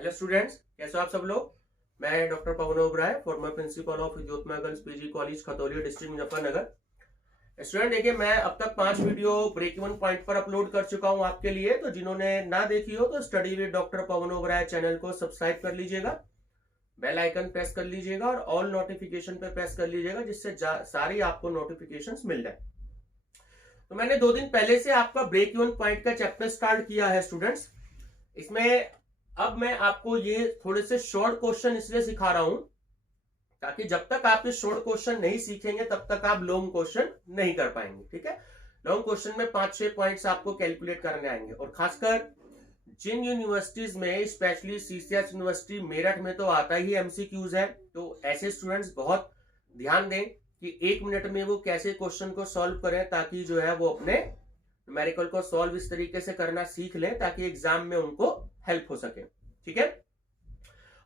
Hello students, कैसे हो आप सब लोग। मैं doctor Pawan Oberoi, former principal of Jyotirmay girls PG college Khatauli district Muzaffarnagar. Student देखिए, मैं अब तक 5 वीडियो ब्रेक इवन पॉइंट पर अपलोड कर चुका हूं आपके लिए। तो जिन्होंने ना देखी हो तो study with doctor Pawan Oberoi channel को सब्सक्राइब कर लीजिएगा, बेल आइकन प्रेस कर लीजिएगा और ऑल नोटिफिकेशन पे प्रेस कर लीजिएगा, जिससे सारी आपको नोटिफिकेशंस मिल जाए। तो मैंने 2 दिन पहले से आपका ब्रेक इवन पॉइंट का चैप्टर स्टार्ट किया है स्टूडेंट्स। इसमें अब मैं आपको ये थोड़े से शॉर्ट क्वेश्चन इसलिए सिखा रहा हूं ताकि जब तक आप ये शॉर्ट क्वेश्चन नहीं सीखेंगे तब तक आप लॉन्ग क्वेश्चन नहीं कर पाएंगे। ठीक है, लॉन्ग क्वेश्चन में 5-6 पॉइंट्स आपको कैलकुलेट करने आएंगे। और खासकर जिन यूनिवर्सिटीज में, स्पेशली सीसीएस यूनिवर्सिटी मेरठ में तो आता ही एमसीक्यूज है, तो ऐसे स्टूडेंट्स बहुत ध्यान दें कि 1 मिनट में वो कैसे क्वेश्चन को सॉल्व करें, ताकि जो है वो अपने न्यूमेरिकल को सॉल्व इस तरीके से करना सीख लें ताकि एग्जाम में उनको हेल्प हो सके। ठीक है,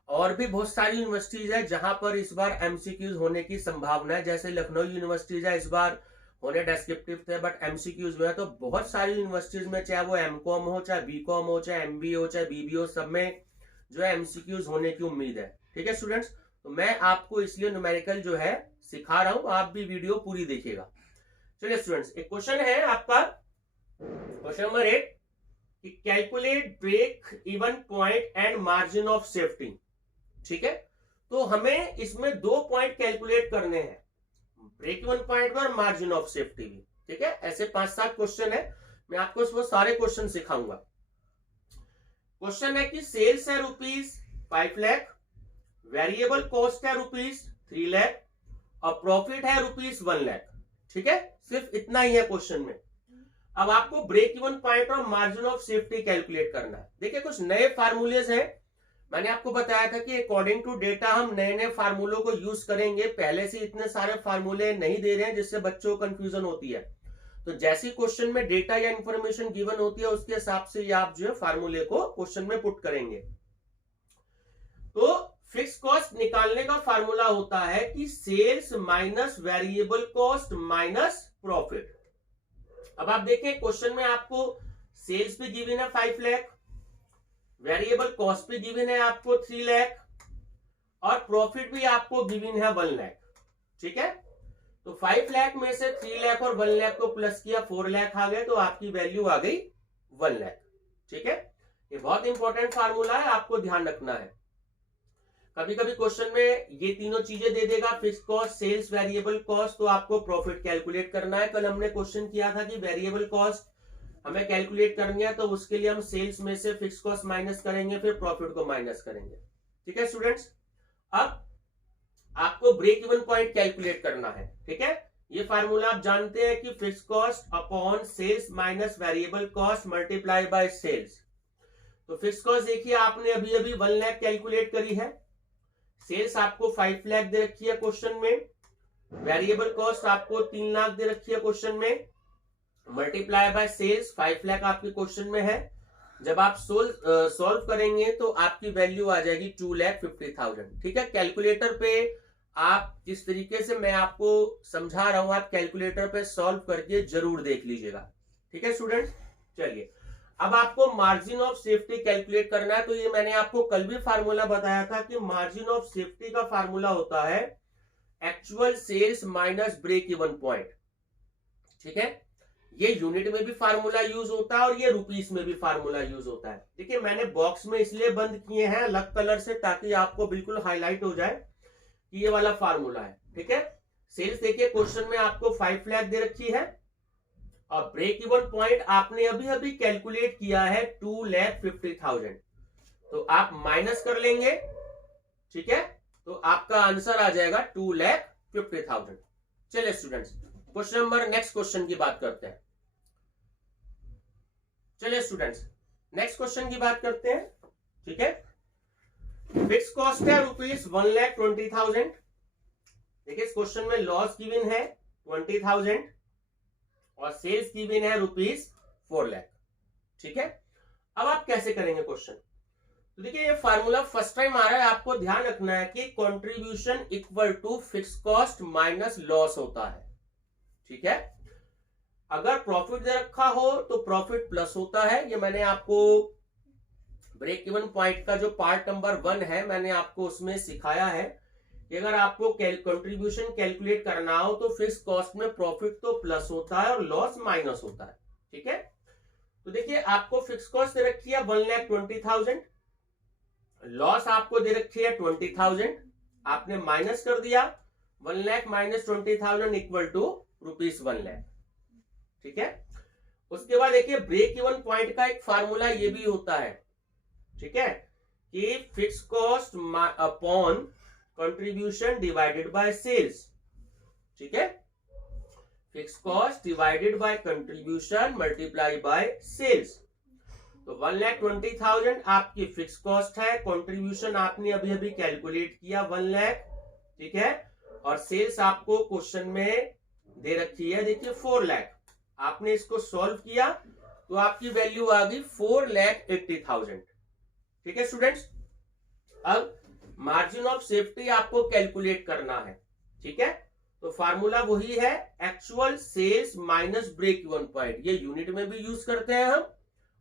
और भी बहुत सारी यूनिवर्सिटीज है जहां पर इस बार एमसीक्यूज होने की संभावना है। जैसे लखनऊ यूनिवर्सिटीज है, इस बार होने डेस्क्रिप्टिव थे बट एमसीक्यूज में है। तो बहुत सारी यूनिवर्सिटीज में, चाहे वो एमकॉम हो, चाहे बीकॉम हो, चाहे एमबीए हो, चाहे बीबीए हो, सब में जो है एमसीक्यूज होने की उम्मीद है। ठीक है स्टूडेंट्स, तो मैं आपको इसलिए न्यूमेरिकल जो है सिखा रहा हूं, आप भी वीडियो पूरी देखिएगा। चलिए स्टूडेंट्स, एक क्वेश्चन है आपका, क्वेश्चन नंबर 8 कि calculate break even point and margin of safety. ठीक है, तो हमें इसमें 2 पॉइंट कैलकुलेट करने हैं, ब्रेक इवन पॉइंट और मार्जिन ऑफ सेफ्टी भी। ठीक है, ऐसे 5-7 क्वेश्चन है, मैं आपको इसमें सारे क्वेश्चन सिखाऊंगा। क्वेश्चन है कि सेल्स है ₹5 लाख, वेरिएबल कॉस्ट है ₹3 लाख और प्रॉफिट है ₹1 लाख। ठीक है, सिर्फ इतना ही है क्वेश्चन में। अब आपको ब्रेक इवन पॉइंट और मार्जिन ऑफ सेफ्टी कैलकुलेट करना है। देखिए, कुछ नए फार्मूलेज हैं। मैंने आपको बताया था कि अकॉर्डिंग टू डेटा हम नए नए फार्मूलों को यूज करेंगे। पहले से इतने सारे फार्मूले नहीं दे रहे हैं जिससे बच्चों को कंफ्यूजन होती है। तो जैसी क्वेश्चन में डेटा या इंफॉर्मेशन गिवन होती है उसके हिसाब से आप जो है फार्मूले को क्वेश्चन में पुट करेंगे। तो फिक्स कॉस्ट निकालने का फार्मूला होता है कि sales minus variable cost minus profit. अब आप देखें, क्वेश्चन में आपको सेल्स भी गिवन है 5 लाख, वेरिएबल कॉस्ट भी गिवन है आपको 3 लाख और प्रॉफिट भी आपको गिवन है 1 लाख। ठीक है, तो 5 लाख में से 3 लाख और 1 लाख को प्लस किया, 4 लाख आ गए, तो आपकी वैल्यू आ गई 1 लाख। ठीक है, ये बहुत इंपॉर्टेंट फार्मूला है, आपको ध्यान रखना है। कभी कभी क्वेश्चन में ये तीनों चीजें दे देगा, fix cost, sales, variable cost, तो आपको प्रॉफिट कैलकुलेट करना है। कल हमने क्वेश्चन किया था कि वेरिएबल कॉस्ट हमें कैलकुलेट करनी है, तो उसके लिए हम सेल्स में से फिक्स कॉस्ट माइनस करेंगे, फिर प्रॉफिट को माइनस करेंगे। ठीक है स्टूडेंट्स, अब आपको ब्रेक इवन पॉइंट कैलकुलेट करना है। ठीक है, ये फार्मूला आप जानते हैं कि fix cost upon sales minus variable cost multiply by sales. तो फिक्स कॉस्ट देखिए, आपने अभी अभी 1 लाख कैलकुलेट करी है, सेल्स आपको 5 लाख दे रखी है क्वेश्चन में, वेरिएबल कॉस्ट आपको 3 लाख दे रखी है क्वेश्चन में, मल्टीप्लाई बाय सेल्स 5 लाख आपके क्वेश्चन में है। जब आप सॉल्व करेंगे तो आपकी वैल्यू आ जाएगी 2,50,000। ठीक है, कैलकुलेटर पे आप जिस तरीके से मैं आपको समझा रहा हूं, आप कैलकुलेटर पे सॉल्व करके जरूर देख लीजिएगा। ठीक है स्टूडेंट्स, चलिए अब आपको मार्जिन ऑफ सेफ्टी कैलकुलेट करना है। तो ये मैंने आपको कल भी फार्मूला बताया था कि मार्जिन ऑफ सेफ्टी का फार्मूला होता है actual sales minus break even point. ठीक है, ये यूनिट में भी फार्मूला यूज होता है और ये रुपीस में भी फार्मूला यूज होता है। देखिए, मैंने बॉक्स में इसलिए बंद किए हैं अलग कलर से ताकि आपको बिल्कुल हाईलाइट हो जाए कि ये वाला फार्मूला है। ठीक है, सेल्स देखिए क्वेश्चन में आपको 5 लाख दे रखी है और ब्रेक इवन पॉइंट आपने अभी अभी कैलकुलेट किया है 2,50,000। तो आप माइनस कर लेंगे। ठीक है, तो आपका आंसर आ जाएगा 2,50,000। चलिए students, question number next question की बात करते हैं। चलिए स्टूडेंट्स, नेक्स्ट क्वेश्चन की बात करते हैं। ठीक है, फिक्स कॉस्ट है ₹1,20,000। देखिए, इस क्वेश्चन में लॉस गिवन है 20,000 और सेल्स गिवन है ₹4 लाख। ठीक है, अब आप कैसे करेंगे क्वेश्चन। तो देखिए, ये फार्मूला फर्स्ट टाइम आ रहा है, आपको ध्यान रखना है कि contribution equal to fix cost minus loss होता है। ठीक है, अगर प्रॉफिट दे रखा हो तो प्रॉफिट प्लस होता है, ये मैंने आपको ब्रेक इवन पॉइंट का जो पार्ट नंबर 1 है मैंने आपको उसमें सिखाया है कि अगर आपको कंट्रीब्यूशन कैलकुलेट करना हो तो फिक्स कॉस्ट में प्रॉफिट तो प्लस होता है और लॉस माइनस होता है। ठीक है, तो देखिए आपको फिक्स कॉस्ट दे रखी है 1,20,000, लॉस आपको दे रखी है 20,000, आपने माइनस कर दिया 1 lakh minus 20,000 equal to ₹1 lakh. ठीक है, उसके बाद देखिए ब्रेक इवन पॉइंट का एक फार्मूला ये भी होता है। ठीक है, कि fix cost upon contribution divided by sales. ठीक है, fix cost divided by contribution multiply by sales. तो 1,20,000 आपकी फिक्स कॉस्ट है, कंट्रीब्यूशन आपने अभी अभी कैलकुलेट किया 1 लाख। ठीक है, और सेल्स आपको क्वेश्चन में दे रखी है देखिए 4 लाख। आपने इसको सॉल्व किया तो आपकी वैल्यू आ गई 4,80,000। ठीक है स्टूडेंट्स, अब मार्जिन ऑफ सेफ्टी आपको कैलकुलेट करना है। ठीक है, तो फार्मूला वही है actual sales minus break even point. ये यूनिट में भी यूज करते हैं हम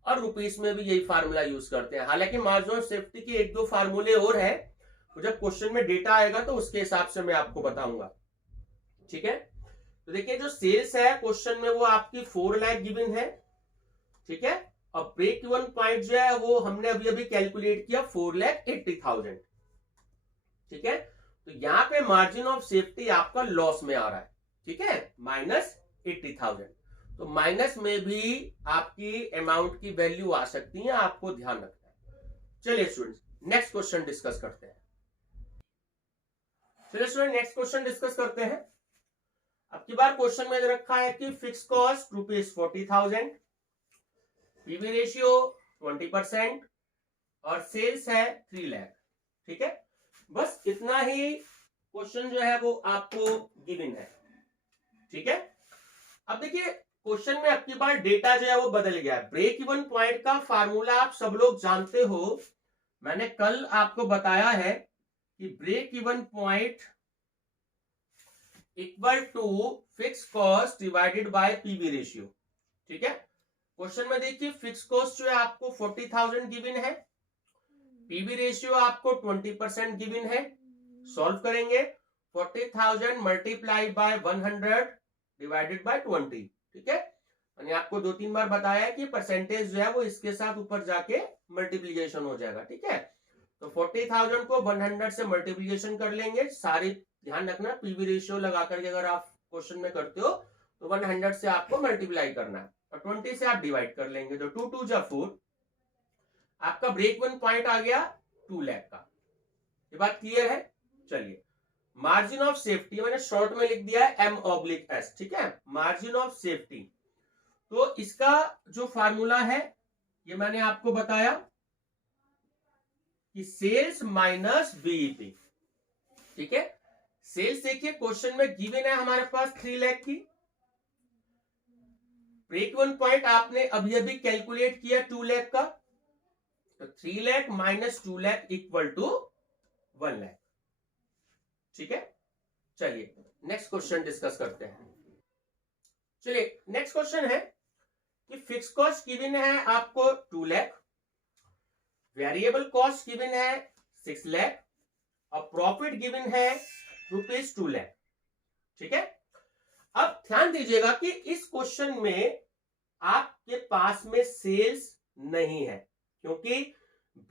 और रुपीस में भी यही फार्मूला यूज करते हैं। हालांकि मार्जिन ऑफ सेफ्टी के 1-2 फार्मूले और है, तो जब क्वेश्चन में डेटा आएगा तो उसके हिसाब से मैं आपको बताऊंगा। ठीक है, तो देखिए जो सेल्स है क्वेश्चन में वो आपकी 4 लाख गिवन है। ठीक है, और ब्रेक इवन पॉइंट जो है वो हमने अभी अभी कैलकुलेट किया 4,80,000। ठीक है, तो यहां पे मार्जिन ऑफ सेफ्टी आपका लॉस में आ रहा है। ठीक है, -80,000, तो माइनस में भी आपकी अमाउंट की वैल्यू आ सकती है, आपको ध्यान रखना है। चलिए स्टूडेंट्स नेक्स्ट क्वेश्चन डिस्कस करते हैं। चलिए स्टूडेंट नेक्स्ट क्वेश्चन डिस्कस करते हैं। अब की बार क्वेश्चन में रखा है कि फिक्स कॉस्ट ₹40,000, पीवी रेशियो 20% और सेल्स है 3 लाख। ठीक है, बस इतना ही क्वेश्चन जो है वो आपको गिवन है। ठीक है, अब देखिए क्वेश्चन में अब की बार डेटा जो है वो बदल गया है। ब्रेक इवन पॉइंट का फार्मूला आप सब लोग जानते हो, मैंने कल आपको बताया है कि break even point equal to fix cost divided by PV ratio. ठीक है, क्वेश्चन में देखिए फिक्स कॉस्ट जो है आपको 40,000 गिवन है, पीवी रेशियो आपको 20% गिवन है। सॉल्व करेंगे 40,000 मल्टीप्लाई बाय 100 डिवाइडेड बाय 20। ठीक है, मैंने आपको 2-3 बार बताया कि परसेंटेज जो है वो इसके साथ ऊपर जाके मल्टीप्लीकेशन हो जाएगा। ठीक है, तो 40,000 को 100 से मल्टीप्लीकेशन कर लेंगे। सारे ध्यान रखना पीवी रेशियो लगा करके अगर आप क्वेश्चन में करते हो तो 100 से आपको मल्टीप्लाई करना है और 20 से आप डिवाइड कर लेंगे, तो 2 2 जा 4, आपका ब्रेक इवन पॉइंट आ गया 2 लाख का। ये बात क्लियर है। चलिए मार्जिन ऑफ सेफ्टी मैंने शॉर्ट में लिख दिया है M/S। ठीक है, मार्जिन ऑफ सेफ्टी, तो इसका जो फार्मूला है ये मैंने आपको बताया कि सेल्स माइनस बीईपी। ठीक है, सेल्स देखिए क्वेश्चन में गिवन है हमारे पास 3 लाख की, ब्रेक इवन पॉइंट आपने अभी अभी कैलकुलेट किया 2 लाख का, तो 3 lakh minus 2 lakh equal to 1 lakh. ठीक है, चलिए नेक्स्ट क्वेश्चन डिस्कस करते हैं। चलिए नेक्स्ट क्वेश्चन है कि फिक्स कॉस्ट गिवन है आपको 2 लाख, वेरिएबल कॉस्ट गिवन है 6 लाख और प्रॉफिट गिवन है ₹2 लाख। ठीक है, अब ध्यान दीजिएगा कि इस क्वेश्चन में आपके पास में सेल्स नहीं है, क्योंकि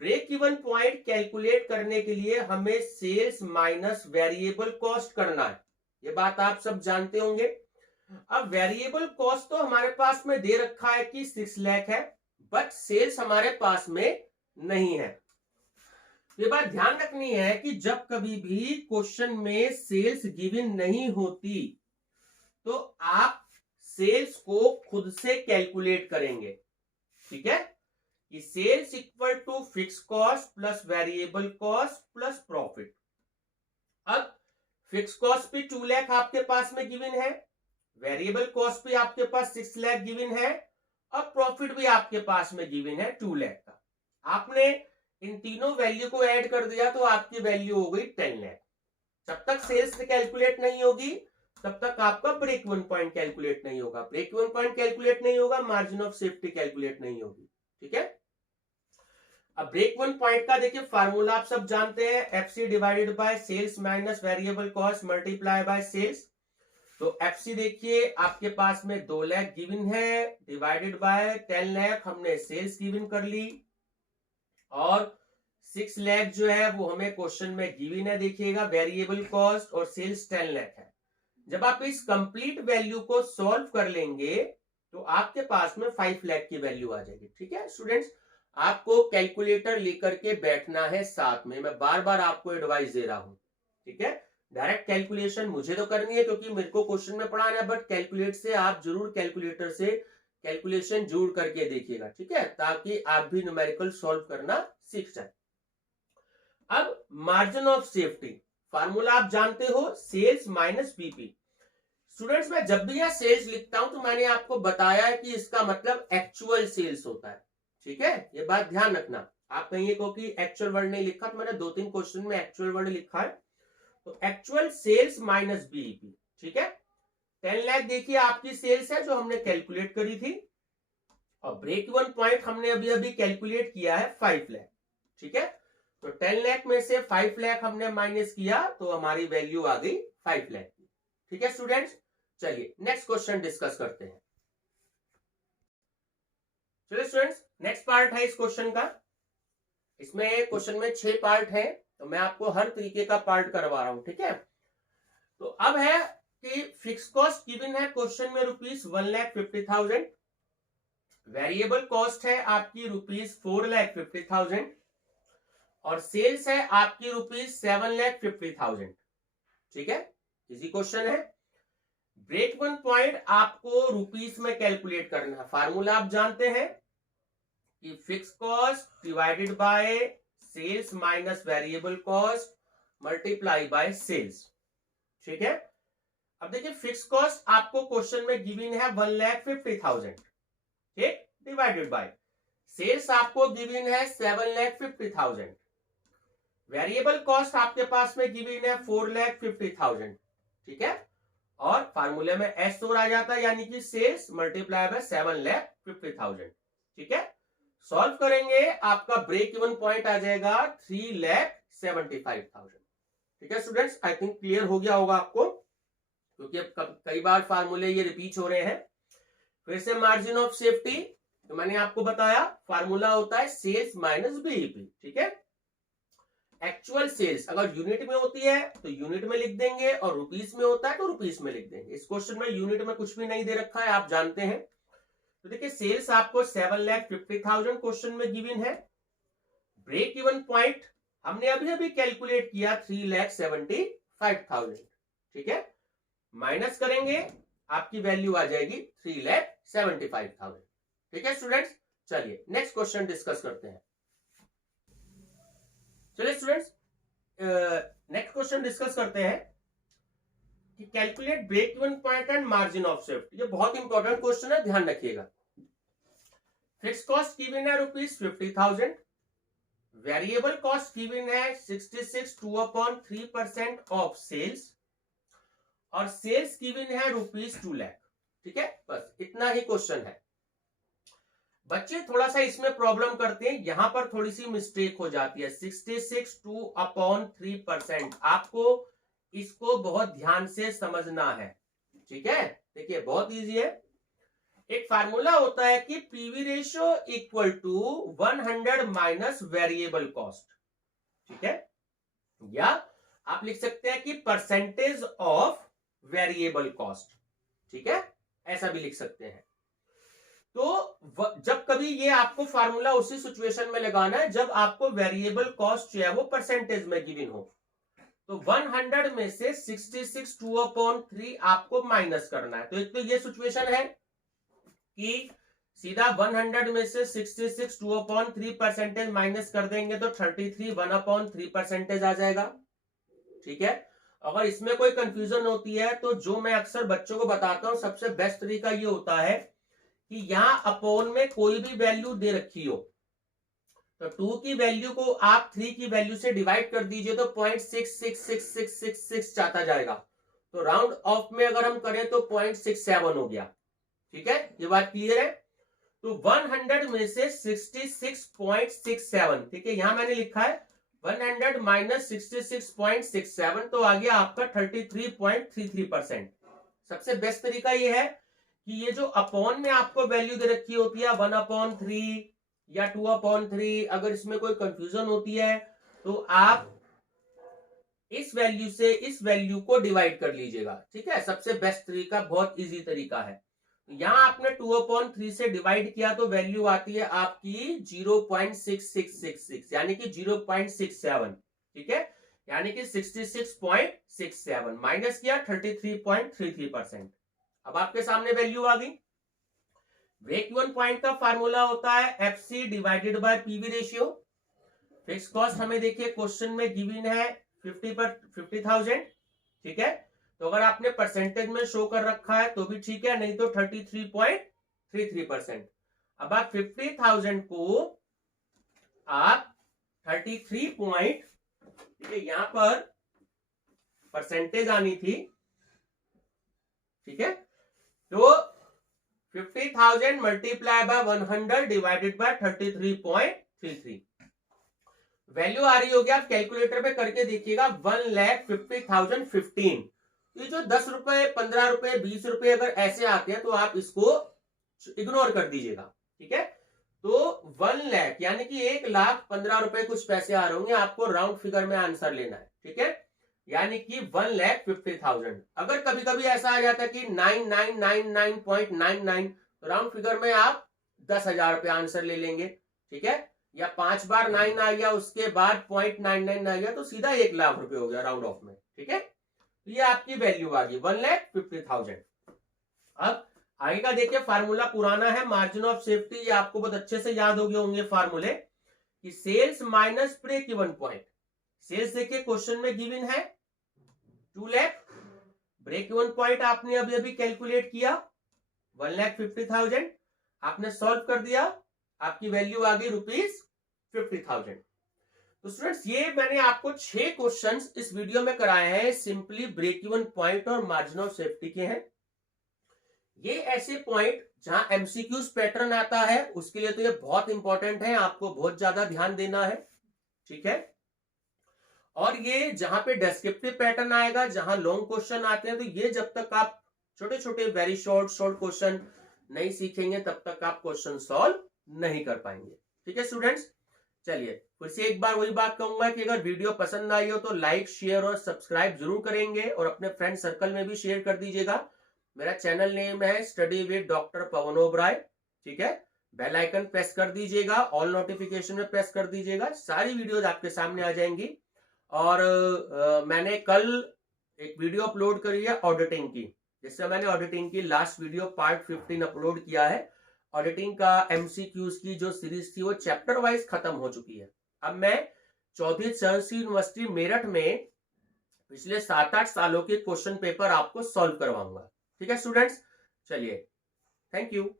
ब्रेक इवन पॉइंट कैलकुलेट करने के लिए हमें सेल्स माइनस वेरिएबल कॉस्ट करना है। ये बात आप सब जानते होंगे। अब वेरिएबल कॉस्ट तो हमारे पास में दे रखा है कि 6 लाख है, बट सेल्स हमारे पास में नहीं है। ये बात ध्यान रखनी है कि जब कभी भी क्वेश्चन में सेल्स गिवन नहीं होती तो आप सेल्स को खुद से कैलकुलेट करेंगे। ठीक है, कि sales equal to fix cost plus variable cost plus profit. अब फिक्स कॉस्ट भी 2 लाख आपके पास में गिवन है, वेरिएबल कॉस्ट भी आपके पास 6 लाख गिवन है और प्रॉफिट भी आपके पास में गिवन है 2 लाख का। आपने इन तीनों वैल्यू को ऐड कर दिया तो आपकी वैल्यू हो गई 10 लाख। जब तक सेल्स कैलकुलेट नहीं होगी तब तक आपका ब्रेक इवन पॉइंट कैलकुलेट नहीं होगा। ब्रेक इवन पॉइंट कैलकुलेट नहीं होगा, मार्जिन ऑफ सेफ्टी कैलकुलेट नहीं होगी। ठीक है, अब ब्रेक इवन पॉइंट का देखिए फार्मूला आप सब जानते हैं, FC divided by sales minus variable cost multiply by sales. तो एफसी देखिए आपके पास में 2 लाख गिवन है, डिवाइडेड बाय 10 लाख हमने सेल्स गिवन कर ली, और 6 लाख जो है वो हमें क्वेश्चन में गिवन है, देखिएगा वेरिएबल कॉस्ट और सेल्स 10 लाख है। जब आप इस कंप्लीट वैल्यू को सॉल्व कर लेंगे तो आपके पास में 5 लाख की वैल्यू आ जाएगी। ठीक है स्टूडेंट्स, आपको कैलकुलेटर लेकर के बैठना है साथ में, मैं बार बार आपको एडवाइस दे रहा हूं। ठीक है, डायरेक्ट कैलकुलेशन मुझे तो करनी है क्योंकि मेरे को क्वेश्चन में पढ़ाना है, बट कैलकुलेट से आप जरूर कैलकुलेटर से कैलकुलेशन जोड़ करके देखिएगा। ठीक है, ताकि आप भी न्यूमेरिकल सॉल्व करना सीख जाए। अब मार्जिन ऑफ सेफ्टी फार्मूला आप जानते हो, सेल्स माइनस बीपी। स्टूडेंट्स मैं जब भी यह सेल्स लिखता हूं तो मैंने आपको बताया है कि इसका मतलब एक्चुअल सेल्स होता है। ठीक है, ये बात ध्यान रखना। आप कहिए को कि एक्चुअल वर्ड नहीं लिखा, तो मैंने 2-3 क्वेश्चन में एक्चुअल वर्ड लिखा है। तो एक्चुअल सेल्स माइनस बीईपी। ठीक है, 10 लाख देखिए आपकी सेल्स है जो हमने कैलकुलेट करी थी, और ब्रेक इवन पॉइंट हमने अभी अभी कैलकुलेट किया है 5 लाख। ठीक है, तो 10 लाख में से 5 लाख हमने माइनस किया तो हमारी वैल्यू आ गई 5 लाख की। ठीक है स्टूडेंट्स, चलिए नेक्स्ट क्वेश्चन डिस्कस करते हैं। चलिए स्टूडेंट्स, नेक्स्ट पार्ट है इस क्वेश्चन का। इसमें क्वेश्चन में 6 पार्ट है, तो मैं आपको हर तरीके का पार्ट करवा रहा हूं। ठीक है, तो अब है कि फिक्स कॉस्ट गिवन है क्वेश्चन में ₹1,50,000, वेरिएबल कॉस्ट है आपकी ₹4,50,000, और सेल्स है आपकी ₹7,50,000। ठीक है, इजी क्वेश्चन है। ब्रेक इवन पॉइंट आपको रुपीस में कैलकुलेट करना है। फार्मूला आप जानते हैं कि fix cost divided by sales minus variable cost multiply by sales. ठीक है, अब देखिए फिक्स कॉस्ट आपको क्वेश्चन में गिवन है 1,50,000, ठीक, डिवाइडेड बाय सेल्स आपको गिवन है 7,50,000, वेरिएबल कॉस्ट आपके पास में गिवन है 4,50,000। ठीक है, और फार्मूले में एस और आ जाता है, यानी कि सेल्स मल्टीप्लाई बाय 7,50,000। ठीक है, सॉल्व करेंगे आपका ब्रेक इवन पॉइंट आ जाएगा 3,75,000। ठीक है स्टूडेंट्स, आई थिंक क्लियर हो गया होगा आपको, क्योंकि अब कई बार फार्मूले ये रिपीट हो रहे हैं। फिर से मार्जिन ऑफ सेफ्टी, तो मैंने आपको बताया फार्मूला होता है सेल्स माइनस बीईपी। ठीक है, एक्चुअल सेल्स अगर यूनिट में होती है तो यूनिट में लिख देंगे, और रुपीस में होता है तो रुपीस में लिख देंगे। इस क्वेश्चन में यूनिट में कुछ भी नहीं दे रखा है, आप जानते हैं। तो देखिए सेल्स आपको 7,50,000 क्वेश्चन में गिवन है, ब्रेक इवन पॉइंट हमने अभी अभी कैलकुलेट किया 3,75,000। ठीक है, माइनस करेंगे आपकी वैल्यू आ जाएगी 3,75,000। ठीक है स्टूडेंट्स, चलिए नेक्स्ट क्वेश्चन डिस्कस करते हैं। चलिए स्टूडेंट्स, नेक्स्ट क्वेश्चन डिस्कस करते हैं कि calculate break even point and margin of safety. ये बहुत इंपॉर्टेंट क्वेश्चन है, ध्यान रखिएगा। फिक्स कॉस्ट गिवन है ₹50,000, वेरिएबल कॉस्ट गिवन है 66 2/3% ऑफ सेल्स, और सेल्स गिवन है ₹2 लाख। ठीक है, बस इतना ही क्वेश्चन है। बच्चे थोड़ा सा इसमें प्रॉब्लम करते हैं, यहां पर थोड़ी सी मिस्टेक हो जाती है। 66 2/3%, आपको इसको बहुत ध्यान से समझना है। ठीक है, देखिए बहुत इजी है। एक फार्मूला होता है कि PV ratio equal to 100 minus variable cost. ठीक है, या आप लिख सकते हैं कि परसेंटेज ऑफ वेरिएबल कॉस्ट। ठीक है, ऐसा भी लिख सकते हैं। तो जब कभी ये आपको फार्मूला उसी सिचुएशन में लगाना है जब आपको वेरिएबल कॉस्ट जो है वो परसेंटेज में गिवन हो। तो 100 में से 66 2/3 आपको माइनस करना है। तो एक तो ये सिचुएशन है कि सीधा 100 में से 66 2/3% माइनस कर देंगे तो 33 1/3% आ जाएगा। ठीक है, अगर इसमें कोई कंफ्यूजन होती है तो जो मैं अक्सर बच्चों को बताता हूं, सबसे बेस्ट तरीका ये होता है कि यहां अपोन में कोई भी वैल्यू दे रखी हो तो 2 की वैल्यू को आप 3 की वैल्यू से डिवाइड कर दीजिए तो 0.666666 चाहता जाएगा। तो राउंड ऑफ में अगर हम करें तो 0.67 हो गया। ठीक है, ये बात क्लियर है। तो 100 में से 66.67, ठीक है, यहां मैंने लिखा है 100 माइनस 66.67, तो आ गया आपका 33.33%। सबसे बेस्ट तरीका ये है कि ये जो अपॉन में आपको वैल्यू दे रखी होती है 1/3 या 2/3, अगर इसमें कोई कंफ्यूजन होती है तो आप इस वैल्यू से इस वैल्यू को डिवाइड कर लीजिएगा, ठीक है। सबसे बेस्ट तरीका, बहुत इजी तरीका है। यहां आपने 2/3 से डिवाइड किया तो वैल्यू आती है आपकी 0.6666, यानी कि 0.67, ठीक है, यानी कि 66.67 माइनस किया 33.33%। अब आपके सामने वैल्यू आ गई। ब्रेक इवन पॉइंट का फार्मूला होता है FC divided by PV ratio. Fix cost हमें देखिए क्वेश्चन में गिवन है 50,000, ठीक है, तो अगर आपने परसेंटेज में शो कर रखा है तो भी ठीक है, नहीं तो 33.33%। अब आप 50,000 को आप 33 पॉइंट, ठीक है, यहां पर परसेंटेज आनी थी, ठीक है, तो 50,000 multiply by 100 divided by 33.33, value आ रही होगी, आप कैलकुलेटर पे करके देखिएगा 1,50,015। ये जो 10 रुपए 15 रुपए 20 रुपए अगर ऐसे आते हैं तो आप इसको इग्नोर कर दीजिएगा, ठीक है। तो 1 लाख यानी कि 1,15,000 रुपए कुछ पैसे आ रहे होंगे, आपको राउंड फिगर में आंसर लेना है, ठीक है, यानी कि 1,50,000। अगर कभी कभी ऐसा आ जाता है कि 9999.99, तो राउंड फिगर में आप 10,000 रुपए आंसर ले लेंगे, ठीक है, या 5 बार 9 आ गया उसके बाद 0.99 आ गया तो सीधा 1,00,000 रुपए हो गया राउंड ऑफ में, ठीक है। तो ये आपकी वैल्यू आ गई 1,50,000। अब आगे का देखिए, फार्मूला पुराना है, मार्जिन ऑफ सेफ्टी, ये आपको बहुत अच्छे से याद हो गए होंगे फार्मूले, कि sales minus break even point. Sales देखिए क्वेश्चन में गिवन है 2 लाख, ब्रेक इवन पॉइंट आपने अभी अभी कैलकुलेट किया 1,50,000, आपने सॉल्व कर दिया, आपकी वैल्यू आ गई ₹50,000। तो स्टूडेंट्स, ये मैंने आपको 6 क्वेश्चंस इस वीडियो में कराए हैं, सिंपली ब्रेक इवन पॉइंट और मार्जिन ऑफ सेफ्टी के हैं। ये ऐसे पॉइंट जहां एमसीक्यूज पैटर्न आता है उसके लिए तो ये बहुत इंपॉर्टेंट है, आपको बहुत ज्यादा ध्यान देना है, ठीक है। और ये जहां पे डेस्क्रिप्टिव पैटर्न आएगा, जहां लॉन्ग क्वेश्चन आते हैं, तो ये जब तक आप छोटे छोटे वेरी शॉर्ट क्वेश्चन नहीं सीखेंगे तब तक आप क्वेश्चन सॉल्व नहीं कर पाएंगे, ठीक है स्टूडेंट्स। चलिए फिर से एक बार वही बात कहूंगा कि अगर वीडियो पसंद आई हो तो लाइक शेयर और सब्सक्राइब जरूर करेंगे और अपने फ्रेंड सर्कल में भी शेयर कर दीजिएगा। मेरा चैनल नेम है study with doctor Pawan Oberoi, ठीक है, बेल आइकन प्रेस कर दीजिएगा, ऑल नोटिफिकेशन में प्रेस कर दीजिएगा, सारी वीडियोज आपके सामने आ जाएंगी। और मैंने कल एक वीडियो अपलोड करी है ऑडिटिंग की, जिससे मैंने ऑडिटिंग की लास्ट वीडियो पार्ट 15 अपलोड किया है। ऑडिटिंग का एमसीक्यूज की जो सीरीज थी वो चैप्टर वाइज खत्म हो चुकी है। अब मैं चौधरी चरण सिंह यूनिवर्सिटी मेरठ में पिछले 7-8 सालों के क्वेश्चन पेपर आपको सॉल्व करवाऊंगा, ठीक है स्टूडेंट्स। चलिए, थैंक यू।